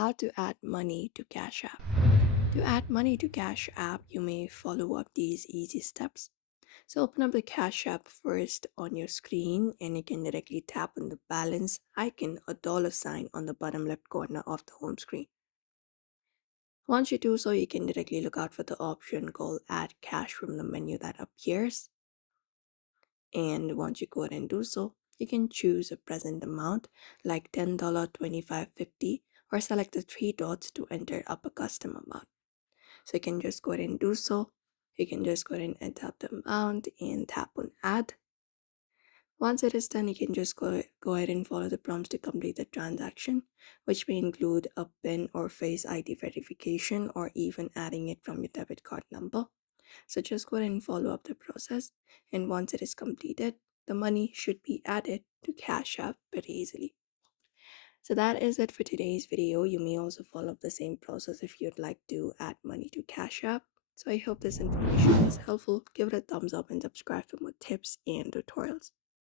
how to add money to Cash App. To add money to Cash App, you may follow up these easy steps. So open up the Cash App first on your screen and you can directly tap on the balance icon or dollar sign on the bottom left corner of the home screen. Once you do so, you can directly look out for the option called Add Cash from the menu that appears. And once you go ahead and do so, you can choose a present amount like $10, 25, 50, or select the three dots to enter up a custom amount. So you can just go ahead and do so. You can just go ahead and enter up the amount and tap on add. Once it is done, you can just go ahead and follow the prompts to complete the transaction, which may include a PIN or Face ID verification or even adding it from your debit card number. So just go ahead and follow up the process. And once it is completed, the money should be added to Cash App very easily. So that is it for today's video. You may also follow up the same process if you'd like to add money to Cash App. So I hope this information was helpful. Give it a thumbs up and subscribe for more tips and tutorials.